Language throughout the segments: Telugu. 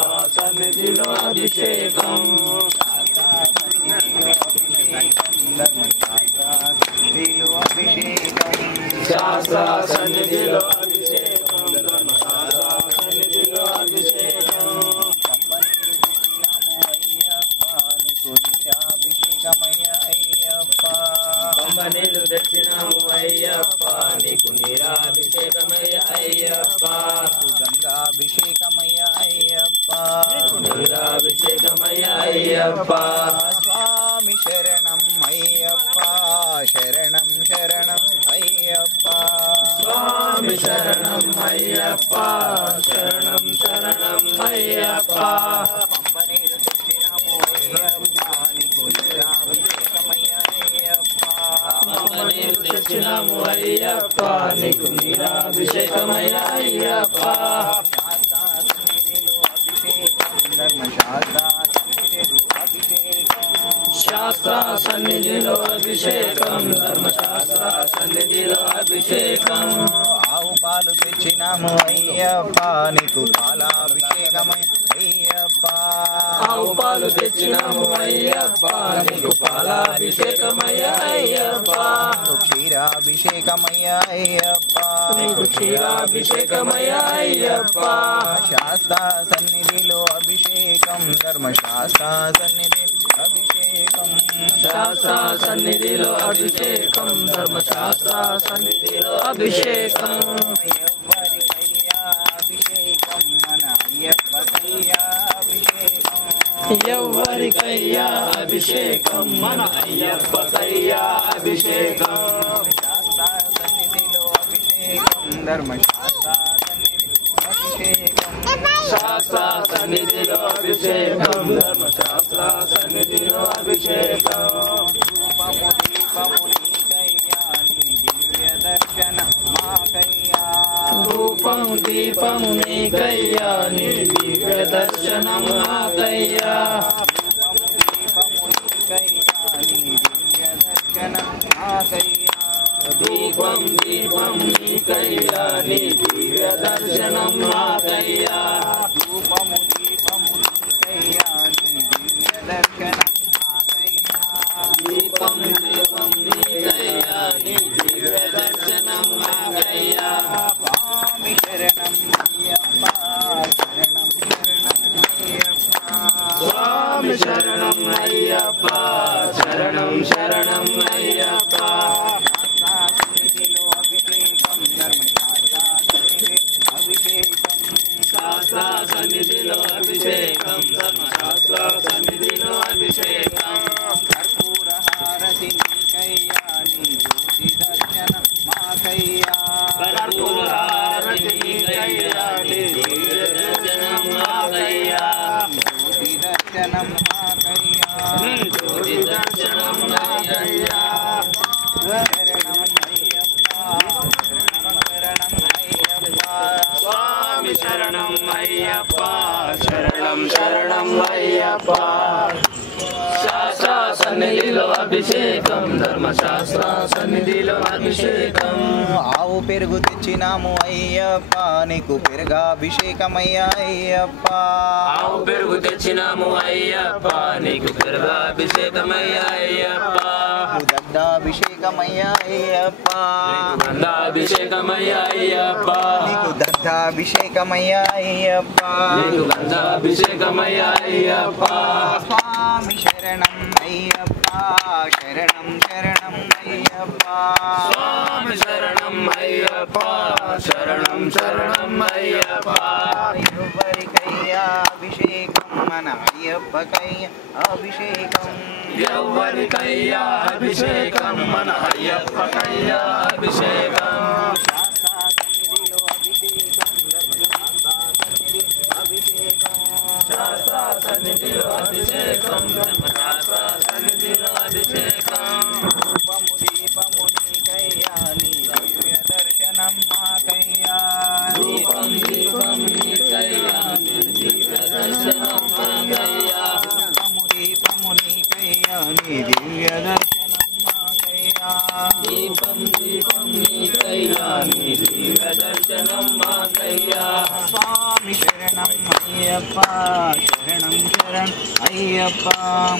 శాస్త్ర సన్నిధిలో అభిషేకం శాస్త్ర సన్నిధిలో అభిషేకం ధర్మశాస్త్ర సన్నిధిలో అభిషేకం పంబనీలు తెచ్చినాము అయ్యప్ప నీకు నీరాభిషేకమయ్య అయ్యప్ప గంగాభిషేకమయ్య అయ్యప్ప నీరాభిషేకమయ్య అయ్యప్ప స్వామి శరణం అయ్యప్ప శరణం శరణం అయ్యప్ప స్వామి శరణం అయ్యప్ప శరణం శరణం అయ్యప్ప పంబనీరు తెచ్చినాము అయ్యప్ప నీకు నీరాభిషేకమయ్య అయ్యప్ప పంబనీరు తెచ్చినాము అయ్యప్ప నీకు నీరాభిషేకమయ్య అయ్యప్ప శాస్త్ర సన్నిధిలో అభిషేకం ధర్మశాస్త్ర సన్నిధిలో అభిషేకం ఆవు పాలు తెచ్చినాము అయ్యప్ప నీకు పాలాభిషేకమై అయ్యప్ప ఆవు పాలు తెచ్చినాము అయ్యప్ప నీకు పాలాభిషేకమయ్య అయ్యప్ప క్షీరాభిషేకమయ్య అయ్యప్ప నీకు క్షీరాభిషేకమయ్య అయ్యప్ప శాస్త్ర సన్నిధిలో అభిషేకం ధర్మశాస్త్ర సన్నిధి అభిషేకం శాస్త్ర సన్నిధిలో అభిషేకం ధర్మశాస్త్ర సన్నిధిలో అభిషేకం ఎవరికయ్యా అభిషేకం మన అయ్యప్పకయ్యా అభిషేకం ఎవరికయ్యా అభిషేకం మన అయ్యప్పకయ్యా అభిషేకం శాస్త్ర సన్నిధిలో అభిషేకం ధర్మశాస్త్ర సన్నిధి అభిషేకం శాస్త్ర సన్నిధిలో అభిషేకం ధర్మశాస్త్ర సన్నిధిలో అభిషేకం రూపము దీపము నీకయ్యా నీ దివ్య దర్శన మాకయ్యా రూపం దీపము నీకయ్యా నీ దివ్య దర్శనం మాకయ్యా రూపము దీపము నీకయ్యా నీ దివ్య దర్శన మాకయ్యా దీపం దీపం నీకయ్యా నీ దివ్య దర్శనం మాకయ్యా రూపము దీపము నీకయ్యా నీ దివ్య దర్శన మాకయ్యా దీపం దీపం నీకయ్యా నీ దివ్య దర్శనం మాకయ్యా స్వామి శరణం అయ్యప్ప శరణం శరణం అయ్యప్ప స్వామి శరణం అయ్యప్ప శరణం శరణం అయ్యప్ప సన్నిధిలో అభిషేకం ధర్మశాస్త్ర సన్నిధి అభిషేకం శాస్త్ర సన్నిధిలో అభిషేకం ధర్మశాస్త్ర సన్నిధిలో అభిషేకం కర్పూర హారతి నీకయ్యా నీ జ్యోతి దర్శన మాకయ్యా కర్పూర హారతి నీకయ్యా నీ దివ్య దర్శనం మాకయ్యా జ్యోతి దర్శనం మాకయ్యా నీ జ్యోతి దర్శనం మాకయ్యా శరణం అయ్యప్ప శరణం శరణం అయ్యప్ప స్వామి శరణం అయ్యప్ప శరణం శరణం అయ్యప్ప శాస్త్ర సన్నిధిలో అభిషేకం ధర్మశాస్త్ర సన్నిధిలో అభిషేకం ఆవు పెరుగు తెచ్చినాము అయ్యప్ప నీకు పెరుగాభిషేకమయ్యా అయ్యప్ప ఆవు పెరుగు తెచ్చినాము అయ్యప్ప నీకు పెరుగాభిషేకమయ్యా అయ్యప్ప దగ్ధాభిషేకమయ్యా అయ్యప్ప గంధాభిషేకమయ్యా అయ్యప్ప నీకు దగ్ధాభిషేకమయ్యా అయ్యప్ప నీకు గంధాభిషేకమయ్యా అయ్యప్ప స్వామి శరణం అయ్యప్ప శరణం శరణం అయ్యప్ప స్వామి శరణం అయ్యప్ప శరణం శరణం అయ్యప్ప ఎవరికయ్యా అభిషేకం మన అయ్యప్పకయ్యా అభిషేకం ఎవరికయ్యా అభిషేకం మన అయ్యప్పకయ్యా అభిషేకం శాస్త్ర సన్నిధిలో అభిషేకం ధర్మశాస్త్ర సన్నిధి అభిషేకం శాస్త్ర సన్నిధిలో అభిషేకం ధర్మశాస్త్ర సన్నిధిలో అభిషేకం రూపము దీపము నీకయ్యా నీ దివ్య దర్శనం మాకయ్యా దీపం దీపం నీకయ్యా నీ దివ్య దర్శనం మాకయ్యా రూపము దీపము నీకయ్యా నీ దివ్య దర్శనం మాకయ్యా దీపం దీపం నీకయ్యా శరణం శరణం అయ్యప్ప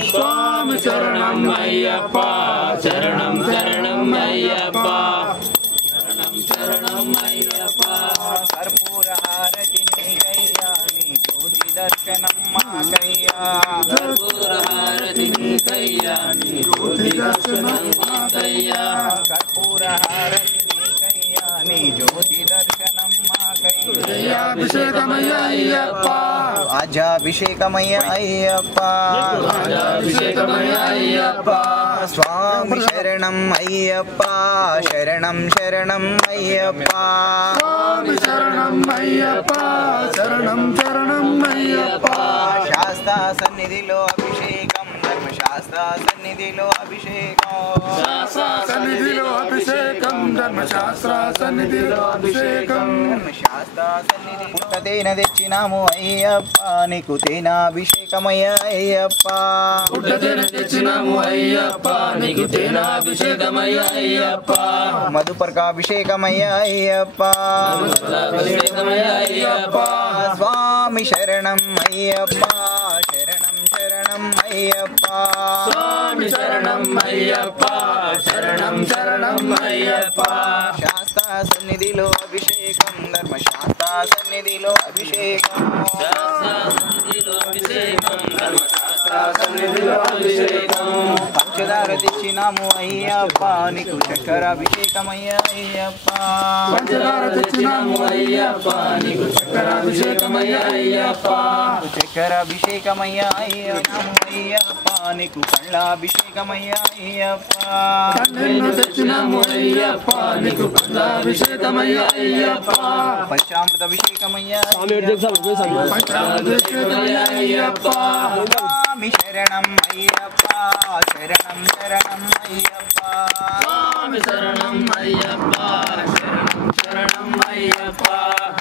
స్వామి శరణం అయ్యప్ప శరణం శరణం అయ్యప్ప శరణం శరణం అయ్యప్ప కర్పూర హారతి నీకయ్యా నీ జ్యోతి దర్శనం మాకయ్యా కర్పూర హారతి నీకయ్యా నీ జ్యోతి దర్శనం మాకయ్యా కర్పూర హారతి నీకయ్యా నీ జ్యోతి దర్శనం మాకయ్యా అభిషేకమయ్య అయ్యప్ప ఆజాభిషేకమయ్య అయ్యప్ప అభిషేకమయ్య అయ్యప్ప స్వామి శరణం అయ్యప్ప శరణం శరణం అయ్యప్ప స్వామి శరణం అయ్యప్ప శరణం శరణం అయ్యప్ప శాస్త్ర సన్నిధిలో అభిషేకం ధర్మశాస్త్ర సన్నిధిలో అభిషేకం సన్నిధిలో అభిషేకం ధర్మశాస్త్ర సన్నిధిలో అభిషేకం ధర్మశాస్త్ర సన్నిధి పుట్టతేన తెచ్చినాము అయ్యప్ప నీకు తేనాభిషేకమయ్య అయ్యప్ప పుట్టతేన తెచ్చినాము అయ్యప్ప నీకు తేనాభిషేకమయ్య అయ్యప్ప మధుపర్కాభిషేకమయ్య అయ్యప్ప అభిషేకమయ్య అయ్యప్ప స్వామి శరణం అయ్యప్ప శరణం శరణం అయ్యప్ప స్వామి శరణం అయ్యప్ప శరణం శరణం అయ్యప్ప శాస్త్ర సన్నిధిలో అభిషేకం ధర్మశాస్త్ర సన్నిధిలో అభిషేకం సన్నిధిలో అభిషేకం ధర్మశాస్త్ర సన్నిధిలో అభిషేకం పంచదార తెచ్చినాము అయ్యప్ప నీకు చక్కెర అభిషేకమయ్య అయ్యప్ప పంచదార తెచ్చినాము అయ్యప్ప నీకు చక్కెరాభిషేకమయ్య అయ్యప్ప చక్కెర అభిషేకమయ్య అయ్యప్ప నీకు కళ్ళాభిషేకమయ్య అయ్యప్ప కన్నెన్ను తెచ్చినాము అయ్యప్ప నీకు పంచాభిషేకమయ్య అయ్యప్ప పంచామృత అభిషేకమయ్య పంచాభిషేకమయ్య అయ్యప్ప స్వామి శరణం అయ్యప్ప శరణం శరణం అయ్యప్ప స్వామి శరణం అయ్యప్ప శరణం శరణం అయ్యప్ప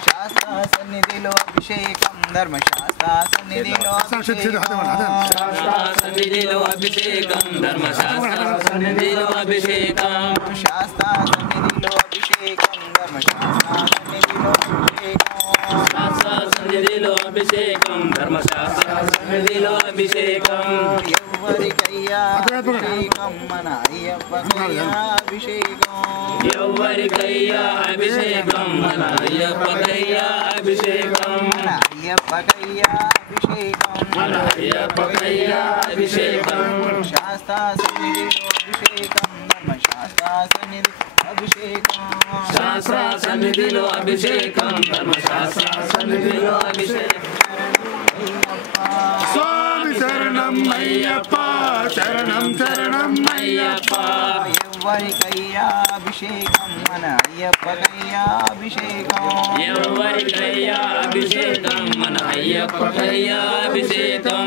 శాస్త్ర సన్నిధిలో అభిషేకం ధర్మశాస్త్ర సన్నిధిలో సన్నిధిలో అభిషేకం ధర్మశాస్త్ర సన్నిధిలో అభిషేకం శాస్త్ర సన్నిధిలో అభిషేకం ధర్మశాస్త్ర సన్నిధిలో అభిషేకం సన్నిధిలో అభిషేకం ధర్మశాస్త్ర సన్నిధిలో అభిషేకం ఎవరికయ్యా అభిషేకం మన అయ్యప్పకయ్యా అభిషేకం ఎవరికయ్యా అభిషేకం మన అయ్యప్పకయ్యా అభిషేకం మన అయ్యప్పకయ్యా అభిషేకం మన అయ్యప్పకయ్యా అభిషేకం శాస్త్ర సన్నిధిలో అభిషేకం ధర్మశాస్త్ర సన్నిధి అభిషేకం శాస్త్ర సన్నిధిలో అభిషేకం ధర్మశాస్త్ర సన్నిధిలో అభిషేకం స్వామి శరణం అయ్యప్ప శరణం శరణం అయ్యప్ప ఎవరికయ్యా అభిషేకం మన అయ్యప్పకయ్యా అభిషేకం ఎవరికయ్యా అభిషేకం మన అయ్యప్పకయ్యా అభిషేకం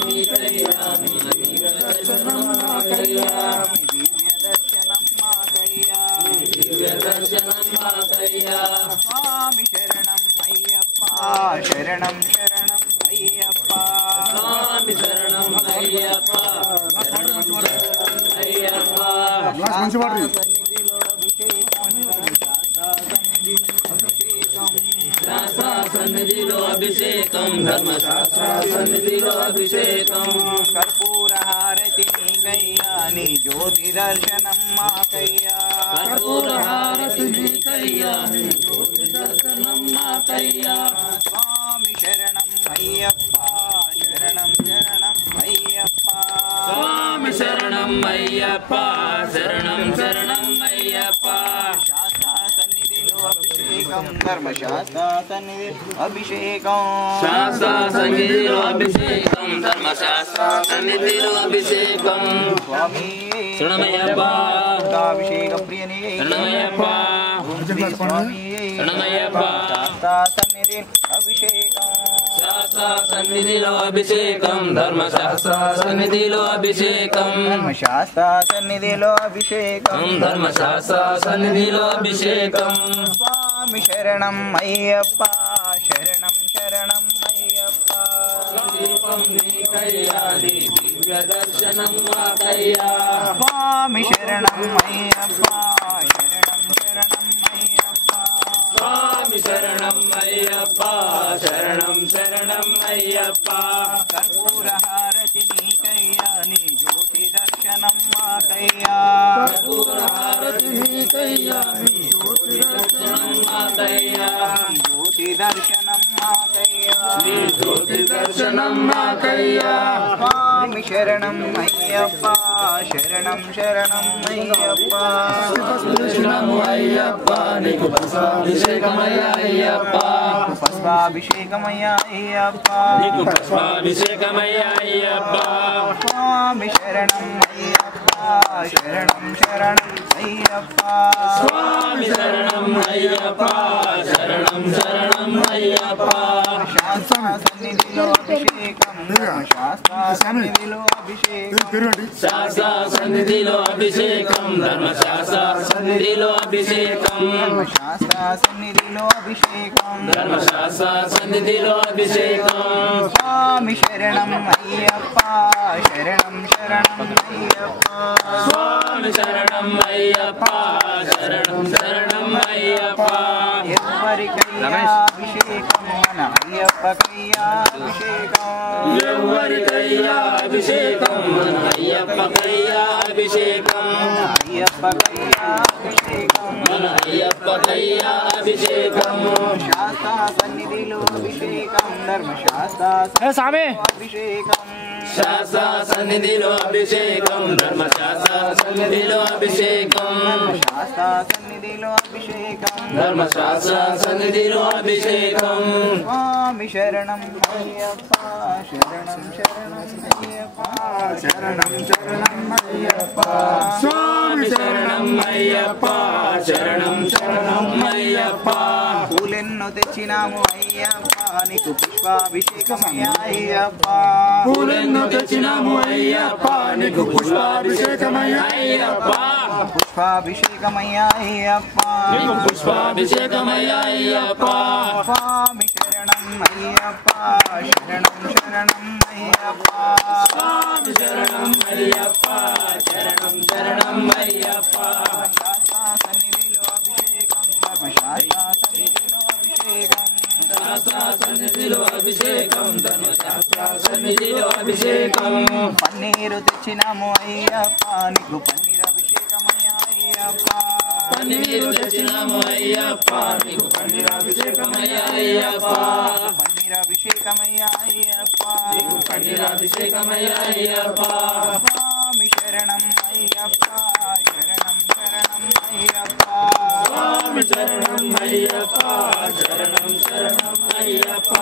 దివ్య దర్శనం మాకయ్యా దివ్య దర్శనం మాకయ్యా స్వామి శరణం అయ్యప్ప శరణం శరణం అయ్యప్ప స్వామి శరణం అయ్యప్ప అయ్యప్ప సన్నిధిలో అభిషేకం శాస్త్ర సన్నిధిలో అభిషేకం ధర్మశాస్త్ర సన్నిధిలో అభిషేకం కర్పూర హారతి నీకయ్యా నీ జ్యోతి దర్శనం మాకయ్యా కర్పూర హారతి నీకయ్యా నీ జ్యోతి దర్శనం మాకయ్యా స్వామి శరణం అయ్యప్ప శరణం శరణం అయ్యప్ప స్వామి శరణం అయ్యప్ప శరణం శరణం అయ్యప్ప శాస్త్ర సన్నిధిలో అభిషేకం ధర్మశాస్త్ర సన్నిధి అభిషేకం శాస్త్ర సన్నిధిలో అభిషేకం ధర్మశాస్త్ర సన్నిధిలో అభిషేకం స్వామి శరణమయ్యప్ప అభిషేక ప్రియని శరణమయ్యప్ప స్వామి శరణమయ్యప్ప శాస్త్ర సన్నిధి అభిషేకం శాస్త్ర సన్నిధిలో అభిషేకం ధర్మశాస్త్ర సన్నిధిలో అభిషేకం ధర్మశాస్త్ర సన్నిధిలో అభిషేకం ధర్మశాస్త్ర సన్నిధిలో అభిషేకం స్వామి శరణం అయ్యప్ప శరణం శరణం అయ్యప్ప దీపం నీకయ్యా నీ దివ్య దర్శనం మాకయ్యా స్వామి శరణం అయ్యప్ప శరణం శరణం అయ్యప్ప స్వామి శరణం అయ్యప్ప శరణం శరణం అయ్యప్ప కర్పూర హారతి నీకయ్యా నీ జ్యోతి దర్శనం మాకయ్యా కర్పూర హారతి నీకయ్యా నీ జ్యోతి దర్శనం మాకయ్యా జ్యోతి దర్శనం మాకయ్యా నీ జ్యోతి దర్శనం మాకయ్యా స్వామి శరణం అయ్యప్ప శరణం శరణం అయ్యప్ప శరణం అయ్యప్ప నీకు పుష్పాభిషేకమయ్యా అయ్యప్ప పుష్పాభిషేకమయ్యా అయ్యప్ప నీకు పుష్పాభిషేకమయ్యా అయ్యప్ప స్వామి శరణం అయ్యప్ప శరణం శరణం అయ్యప్ప స్వామి శరణం అయ్యప్ప శరణం శరణం అయ్యప్ప శాస్త్ర సన్నిధిలో అభిషేకం శాస్త్ర సన్నిధిలో అభిషేకం శాస్త్ర సన్నిధిలో అభిషేకం ధర్మశాస్త్ర సన్నిధిలో అభిషేకం శాస్త్ర సన్నిధిలో అభిషేకం ధర్మశాస్త్ర సన్నిధిలో అభిషేకం స్వామి శరణం అయ్యప్ప శరణం శరణం అయ్యప్ప స్వామి శరణం అయ్యప్ప శరణం శరణం అయ్యప్ప ఎవరికయ్యా అభిషేకం మన అయ్యప్పకయ్యా అభిషేకం ఎవరికయ్యా అభిషేకం మన అయ్యప్పకయ్యా అభిషేకం అయ్యప్పకయ్యా అభిషేకం మన అయ్యప్పకయ్యా అభిషేకం శాస్త్ర సన్నిధిలో అభిషేకం ధర్మశాస్త్ర అభిషేకం శాస్త్ర సన్నిధిలో అభిషేకం ధర్మశాస్త్ర సన్నిధిలో అభిషేకం శాస్త్ర సన్నిధిలో అభిషేకం ధర్మశాస్త్ర సన్నిధిలో అభిషేకం స్వామి శరణం అయ్యప్ప శరణం శరణం అయ్యప్ప శరణం శరణం అయ్యప్ప స్వామి శరణం అయ్యప్ప శరణం శరణం అయ్యప్ప పూలెన్నో తెచ్చినాము అయ్యప్ప నీకు పుష్పాభిషేకమయ్యా అయ్యప్ప పూలెన్నో తెచ్చినాము అయ్యప్ప నీకు పుష్పాభిషేకమయ్యా అయ్యప్ప పుష్పాభిషేకమయ్యా అయ్యప్ప నీకు పుష్పాభిషేకమయ్యా అయ్యప్ప స్వామి శరణం అయ్యప్ప శరణం శరణం అయ్యప్ప స్వామి శరణం అయ్యప్ప శరణం శరణం అయ్యప్ప శాస్త్ర సన్నిధిలో అభిషేకం ధర్మశాస్త్ర సన్నిధిలో అభిషేకం శాస్త్ర సన్నిధిలో అభిషేకం ధర్మశాస్త్ర సన్నిధిలో అభిషేకం పన్నీరు తెచ్చినాము అయ్యప్ప నీకు పన్నీర్ అభిషేకమయ్యా అయ్యప్ప పన్నీరు తెచ్చినాము అయ్యప్ప నీకు పన్నీర్ అభిషేకమయ్యా అయ్యప్ప పన్నీర్ అభిషేకమయ్యా అయ్యప్ప నీకు పన్నీర్ అభిషేకమయ్యా అయ్యప్ప స్వామి శరణం అయ్యప్ప శరణం శరణం అయ్యప్ప స్వామి శరణం అయ్యప్ప శరణం శరణం అయ్యప్ప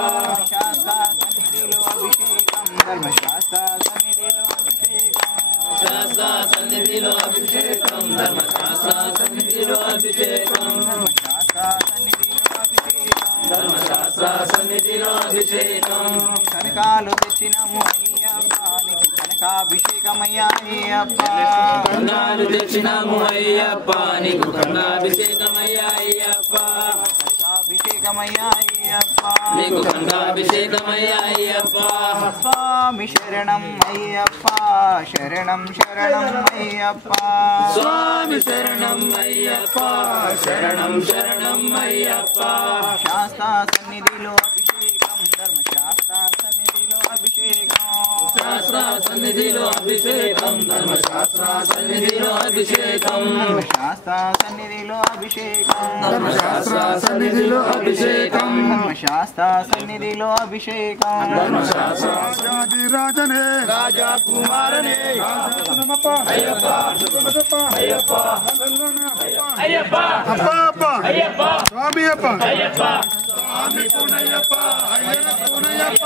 శాస్త్ర సన్నిధిలో అభిషేకం ధర్మశాస్త్ర సన్నిధిలో అభిషేకం శాస్త్ర సన్నిధిలో అభిషేకం ధర్మశాస్త్ర సన్నిధిలో అభిషేకం ధర్మశాస్త్ర సన్నిధిలో అభిషేకం ధర్మశాస్త్ర సన్నిధిలో అభిషేకం కనకాలు తెచ్చినాము అయ్యప్ప నీకు కనకాభిషేకమయ్యా అయ్యప్ప కంగాలు తెచ్చినాము అయ్యప్ప నీకు కంగాభిషేకమయ్యా అయ్యప్ప అభిషేకమయ్యా అయ్యప్ప నీకు కంగాభిషేకమయ్యా అయ్యప్ప స్వామి శరణం అయ్యప్ప శరణం శరణం అయ్యప్ప స్వామి శరణం అయ్యప్ప శరణం శరణం అయ్యప్ప శాస్త్ర సన్నిధిలో అభిషేకం ధర్మశాస్త్ర సన్నిధిలో అభిషేకం శాస్త్ర సన్నిధిలో అభిషేకం ధర్మశాస్త్ర సన్నిధిలో అభిషేకం ధర్మశాస్త్ర సన్నిధిలో అభిషేకం ధర్మశాస్త్ర సన్నిధిలో అభిషేకం ధర్మశాస్త్ర సన్నిధిలో అభిషేకం ధర్మశాస్త్ర రాజనే రాజా కుమారనే అయ్యప్ప అయ్యప్ప అయ్యప్ప అయ్యప్ప అప్ప అప్ప అయ్యప్ప స్వామి అప్ప అయ్యప్ప స్వామి పునయ్యప్ప అయ్యన పునయ్యప్ప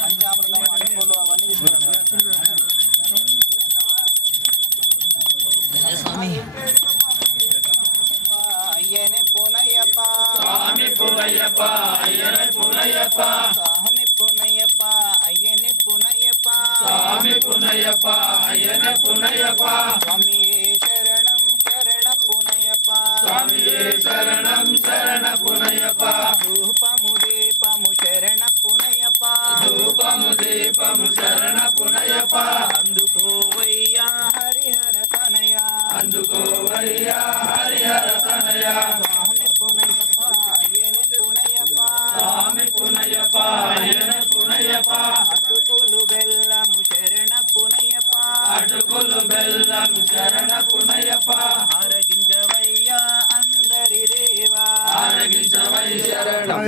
పంచామృతం అడుపులు అవన్నీ తీసుకురండి. అయ్యనే పునయ్యప్ప స్వామి పునయ్యప్ప అయ్యనే పునయ్యప్ప స్వామి పునయ్యప్ప అయ్యనే పునయ్యప్ప స్వామి పునయ్యప్ప అయ్యనే పునయ్యప్ప స్వామి శరణం శరణ పునయ్యప్ప స్వామి శరణం శరణ పునయ్యప్ప రూపము దీపము శరణ పునయ్యప్ప రూపము దీపము శరణ పునయ్యప్ప అందుకోవయ్యా హరిహర తనయ అందుకోవయ్యా హరిహర తనయ స్వామి పునయ్యప్ప అయ్యనే పునయ్యప్ప స్వామి పునయ్యప్ప అయ్యనే పునయ్యప్ప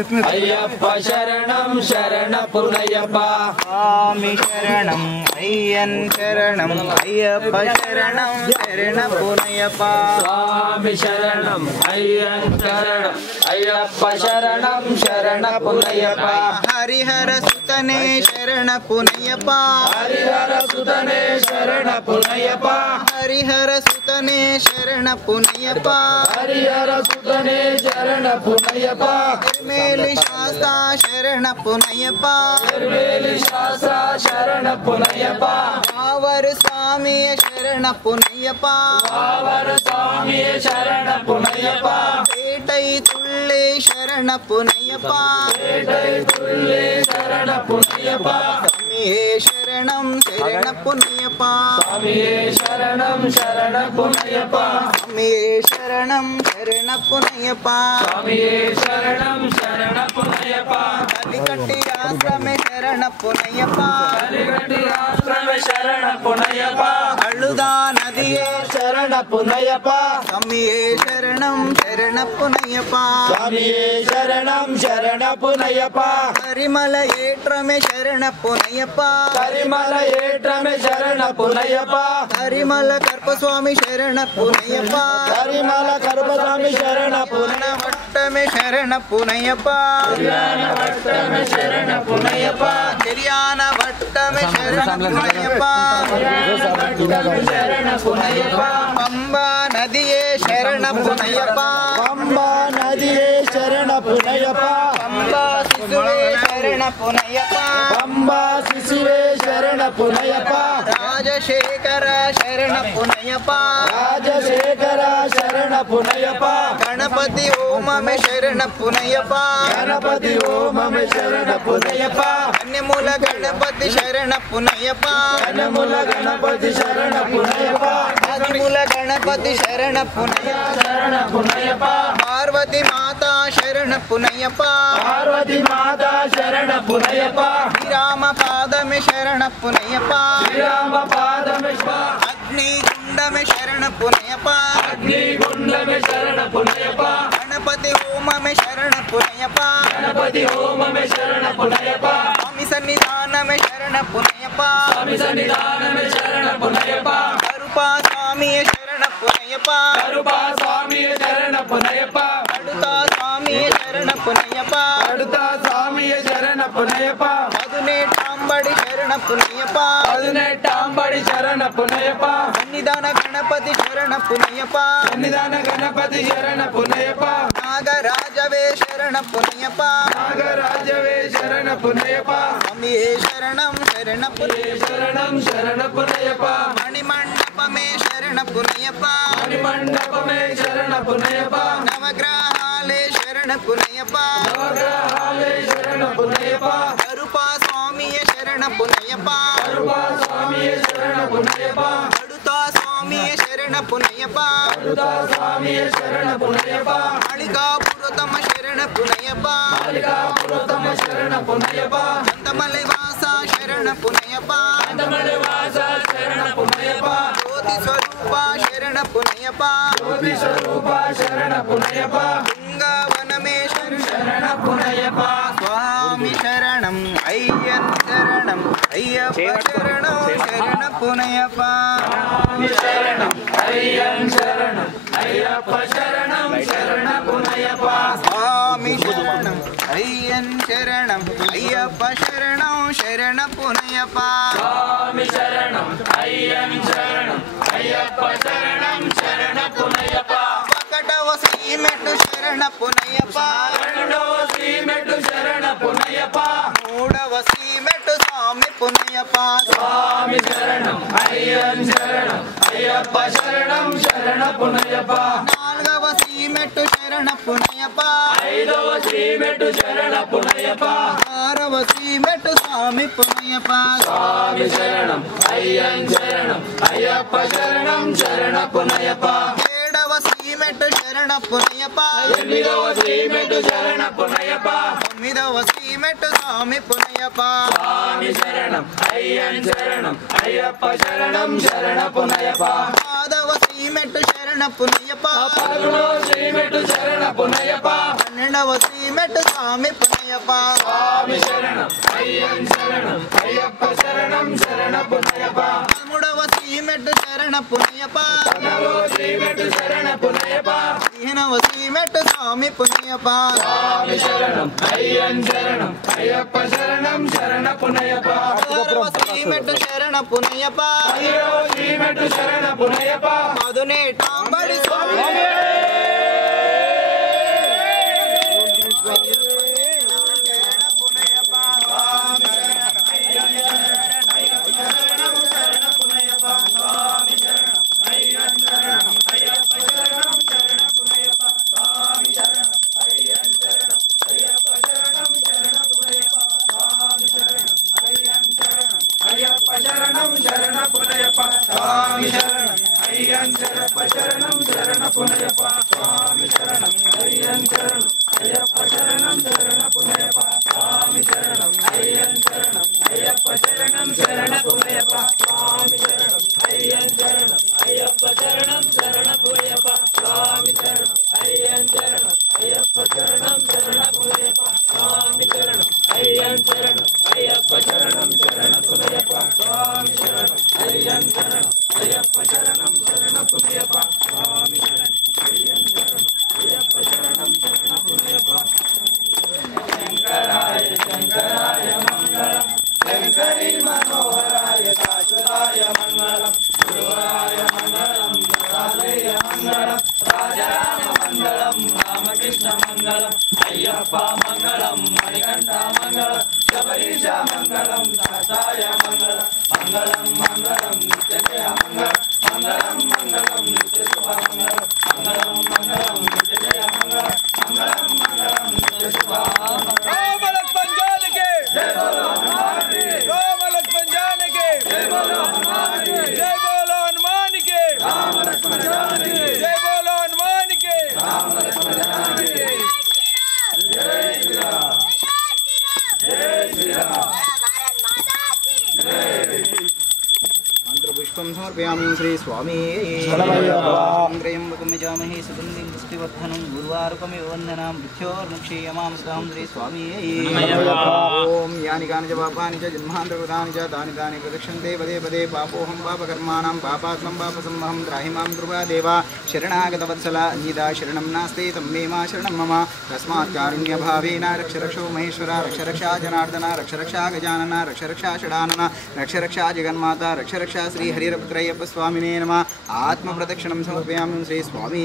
అయ్యప్ప శరణం శరణపునయ్యప్ప స్వామి శరణం అయ్యన్ శరణం అయ్యప్ప శరణం శరణపునయ్యప్ప స్వామి శరణం అయ్యన్ శరణం అయ్యప్ప శరణం శరణపునయ్యప్ప హరిహర సుతనే శరణపునయ్యప్ప హరిహర సుతనే శరణపునయ్యప్ప హరిహర సుతనే శరణపునయ్యప్ప హరిహర సుతనే శరణపునయ్యప్ప తిరుమేలి శాస్త శరణపునయ్యప్ప తిరుమేలి శాస్త్ర శరణపునయ్యప్ప కావరు స్వామి శరణపునయ్యప్ప కావరు స్వామి శరణపునయ్యప్ప పేటై తుళ్ళే శరణపునయ్యప్ప ఏటై తుళ్ళే శరణపునయ్యప్ప స్వామియే శరణం శరణపునయ్యప్ప స్వామియే శరణం శరణపునయ్యప్ప స్వామియే శరణం శరణపునయ్యప్ప స్వామియే శరణం శరణపునయ్యప్ప కలికట్టి ఆశ్రమే శరణపునయ్యప్ప కలిగట్టి రాష్ట్రమే శరణపునయ్యప్ప అழுదా నదియే శరణపునయ్యప్ప స్వామియే శరణం శరణపునయ్యప్ప స్వామియే శరణం శరణపునయ్యప్ప పరిమళ ఏట్రమే శరణపునయ్యప్ప పరిమళ ఏట్రమే శరణపునయ్యప్ప పరిమళ కర్పస్వామి శరణపునయ్యప్ప పరిమళ కర్పస్వామి శరణపున వట్టమే శరణపునయ్యప్ప వట్టమే శరణపునయ్యప్ప తిరియాన వట్టమే శరణపునయ్యప్ప శరణపునయ్యప్ప పంబా నదియే శరణపునయ్యప్ప పంబా నదియే శరణపునయ్యప్ప పంబా శిశువే శరణపునయ్యప్ప పంబా శిశువే శరణపునయ్యప్ప రాజశేఖర శరణపునయ్యప్ప రాజశేఖర శరణపునయ్యప్ప గణపతి ఓమమే శరణపునయ్యప్ప గణపతి ఓమమే శరణపునయ్యప్ప కన్యమూల గణపతి శరణపునయ్యప్ప కనముల గణపతి శరణపునయ్యప్ప ఆదిమూల గణపతి శరణపునయ్యప్ప శరణపునయ్యప్ప పార్వతి మాత శరణపునయ్యప్ప పార్వతి మాత శరణపునయ్యప్ప శ్రీరామ పాదమే శరణపునయ్యప్ప శ్రీరామ పాదమేశ్వ అగ్ని గుండమే శరణపునయ్యప్ప అగ్నిగుండమే శరణపునయ్యప్ప గణపతి ఓమమే శరణపునయ్యప్ప గణపతి ఓమమే శరణపునయ్యప్ప స్వామి సన్నిధానమే శరణపునయ్యప్ప స్వామి సన్నిధానమే శరణపునయ్యప్ప కరుపా స్వామియే శరణపునయ్యప్ప కరుపా స్వామి శరణపునయ్యప్ప అడుతా స్వామియే శరణపునయ్యప్ప అడుతా స్వామి శరణపునయ్యప్ప పదునేటాంబడి శరణపునయ్యప్ప పదునెట్టాంబడి శరణపునయ్యప్ప సన్నిధాన గణపతి శరణపునయ్యప్ప సన్నిధాన గణపతి శరణపునయ్యప్ప నాగరాజవే శరణపునయ్యప్ప నాగరాజవే శరణపునయ్యప్ప స్వామియే శరణం శరణపునయ్యప్ప శరణం శరణపునయ్యప్ప మణిమండపమే శరణపునయ్యప్ప మణిమండపమే శరణపునయ్యప్ప నవగ్రహాలే శరణపునయ్యప్ప నవగ్రహాలే శరణపునయ్యప్ప కరుపా స్వామియే శరణపునయ్యప్ప కరుపా స్వామి శరణపునయ్యప్ప అడుతా స్వామియే శరణపునయ్యప్ప అడుతా స్వామి శరణపునయ్యప్ప మాళికాపురతమ శరణపునయ్యప్ప మాలికాపురతమ శరణపునయ్యప్ప చంతమలై వాస శరణపునయ్యప్ప అందమడి వాస శరణపునయ్యప్ప జ్యోతి స్వరూప శరణపునయ్యప్ప జ్యోతి స్వరూప శరణపునయ్యప్ప లింగవనమే శరణపునయ్యప్ప స్వామి శరణం అయ్యన్ శరణం అయ్యప్ప శరణం శరణపునయ్యప్ప శరణం అయ్యన్ శరణం అయ్యప్ప శరణం శరణపునయ్యప్ప స్వామి శరణం అయ్యన్ శరణం అయ్యప్ప శరణం శరణపునయ్యప్ప స్వామి శరణం అయ్యన్ శరణం అయ్యప్ప శరణం శరణపునయ్యప్ప ఒకటవ శ్రీమెట్టు శరణపునయ్యప్ప రెండవ శ్రీమెట్టు శరణపునయ్యప్ప మూడవ శ్రీమెట్టు స్వామి పునయ్యప్ప స్వామి శరణం అయ్యన్ శరణం అయ్యప్ప శరణం శరణపునయ్యప్ప నాలుగవ శ్రీమెట్టు శరణపునయ్యప్ప ఐదవ శ్రీమెట్టు శరణపునయ్యప్ప ఆరవ శ్రీమెట్టు స్వామి పునయ్యప్ప స్వామి శరణం అయ్యన్ శరణం అయ్యప్ప శరణం శరణపునయ్యప్ప ఏడవ శ్రీమెట్టు శరణపునయ్యప్ప ఎనిమిదవ శ్రీమెట్టు శరణపునయ్యప్ప తొమ్మిదవ శ్రీమెట్టు స్వామి పునయ్యప్ప స్వామి శరణం అయ్యన్ శరణం అయ్యప్ప శరణం శరణపునయ్యప్ప పదవ శ్రీమెట్టు శరణ పునయ్యప్ప పలుకులో శ్రీమెట్టు శరణ పునయ్యప్ప 12వ శ్రీమెట్టు స్వామి పునయ్యప్ప స్వామి శరణం అయ్యన్ శరణం అయ్యప్ప శరణం శరణ పునయ్యప్ప 13వ శ్రీమెట్టు శరణ పునయ్యప్ప 14వ శ్రీమెట్టు శరణ పునయ్యప్ప 15వ శ్రీమెట్టు స్వామి పునయ్యప్ప స్వామి శరణం అయ్యన్ శరణం అయ్యప్ప శరణం శరణ పునయ్యప్ప 16వ శ్రీమెట్టు శరణ పునయ్యప్ప 17వ శ్రీమెట్టు శరణ పునయ్యప్ప మధునేటాంబడి స్వామి అయ్యప్ప శరణం శరణ పునయ్యప్ప స్వామి శరణం అయ్యన్ శరణం శరణం శరణ పునయ్యప్ప స్వామి శరణం అయ్యన్ శరణం అయ్యప్ప శరణం శరణ పునయ్యప్ప స్వామి శరణం అయ్యన్ శరణం అయ్యప్ప శరణం శరణ పునయ్యప్ప స్వామి శరణం అయ్యన్ శరణం అయ్యప్ప శరణం శరణ పునయ్యప్ప స్వామి శరణం అయ్యన్ శరణం అయ్యప్ప శరణం శరణ పునయ్యప్ప స్వామి శరణం అయ్యన్ శరణం అయ్యప్ప శరణం శరణ పునయ్యప్ప స్వామి శరణం అయ్యన్ శరణం అయ్యప్ప శరణం శరణ పునయ్యప్ప స్వామి శరణం అయ్యన్ శరణం అయ్యప్ప శరణం శరణ పునయ్యప్ప శంకరాయ శంకరాయ మంగళం శంకరీ మనోహరాయ శాశ్వతాయ మంగళం గురువరాయ మంగళం దత్తాత్రేయ మంగళం రాజరామ మంగళం రామకృష్ణ మంగళం అయ్యప్ప మంగళం మణికంఠ మంగళం శబరీశ మంగళం దాసాయ మంగళం మంగళం మంగళం నిత్యజయ మంగళం మంగళం మంగళం నిత్య శుభ మంగళం మంగళం మంగళం నిత్యజయ మంగళం మంగళం మంగళం నిత్య శుభ మంత్రపుష్పం సమర్పయామి శ్రీ స్వామి త్రయంబకం యజామహే సుగంధిం పుష్టివర్ధనం గురువారుకమివ వందనాం మృత్యోర్ముక్షీయమాం స్వాం శ్రీ స్వామి ఓం యాని కాని చ పాపాని చ జన్మాంతర్గతాని చ తాని తాని ప్రదక్షంతే పదే పదే పాపోహం పాపకర్మాణం పాపాత్మం పాపసంభవం త్రాహి మాం కృపాదేవ శరణాగతవత్సల అన్యదా శరణం నాస్తి తం మే మా శరణం మమ తస్మాత్ కారుణ్యభావేన రక్ష రక్షో మహేశ్వర రక్ష రక్షా జనార్దన రక్ష రక్షా గజానన రక్ష రక్షా షడానన రక్ష రక్షా జగన్మాత రక్ష రక్షా శ్రీ హరిరపుత్రయ్యప్ప స్వామినే నమః ఆత్మ ప్రదక్షిణం సమర్పయామి శ్రీ స్వామి